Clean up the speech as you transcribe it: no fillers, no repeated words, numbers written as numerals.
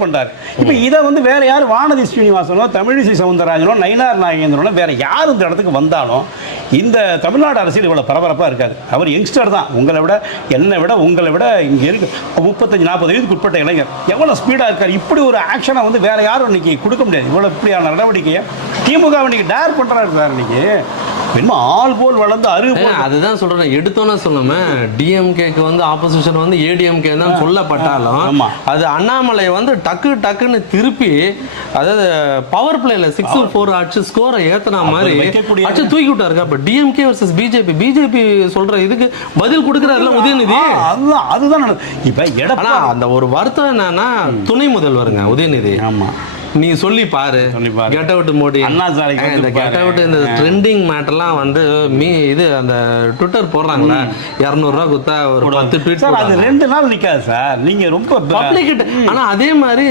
பண்றாரு. இப்ப இதை வேற யார் வானதி ஸ்ரீனிவாசனோ தமிழிசை சவுந்தரராஜனோ நயினார் நாகேந்திரனோ வேற யார் இந்த இடத்துக்கு வந்தாலும் இந்த தமிழ்நாடு அரசியல் இவ்வளவு பரபரப்பா இருக்காது. அவர் யங்ஸ்டர் தான், உங்களை விட என்னை விட உங்களை விட இங்க இருக்கு 35-40 வயதுக்கு உட்பட்ட இளைஞர் எவ்வளவு ஸ்பீடா இருக்காரு. இப்படி ஒரு ஆக்ஷனை வேற யாரும் இன்னைக்கு கொடுக்க முடியாது. இவ்வளவு இப்படியான நடவடிக்கையை திமுக இன்னைக்கு டேர் பண்றாரு சார். இன்னைக்கு என்னமோ ஆள் போல் வளர்ந்து அதுதான் சொல்றேன். எடுத்தோன்னு சொல்லாம டிஎம்கேக்கு ஆப்போசிஷன் ஏடிஎம்கே தான் சொல்லப்பட்டாலும் அது அண்ணாமலை டக்கு டக்குன்னு திருப்பி அதாவது பவர் பிளேல 6-4 அடிச்சு ஸ்கோரை ஏத்தன மாதிரி அடிச்சு தூக்கி விட்டாருங்க. அப்ப டிஎம்கே வர்சஸ் பிஜேபி சொல்ற இதுக்கு பதில் கொடுக்கறாருல உதயநிதி. அதுதான் இப்ப அந்த ஒரு வருத்தம் என்னன்னா துணை முதல்வருங்க உதயநிதி. ஆமா, நீ சொல்லி பாரு கெட் அவுட் மோடி இந்த கெட் அவுட் இந்த ட்ரெண்டிங் மேட்டர்லாம் இது அந்த ட்விட்டர் போடுறாங்களா 200 ரூபா கொடுத்தா ஒரு 10 ட்வீட். அது 2 நாள் நிக்காது சார். நீங்க ரொம்ப பப்ளிக். ஆனா அதே மாதிரி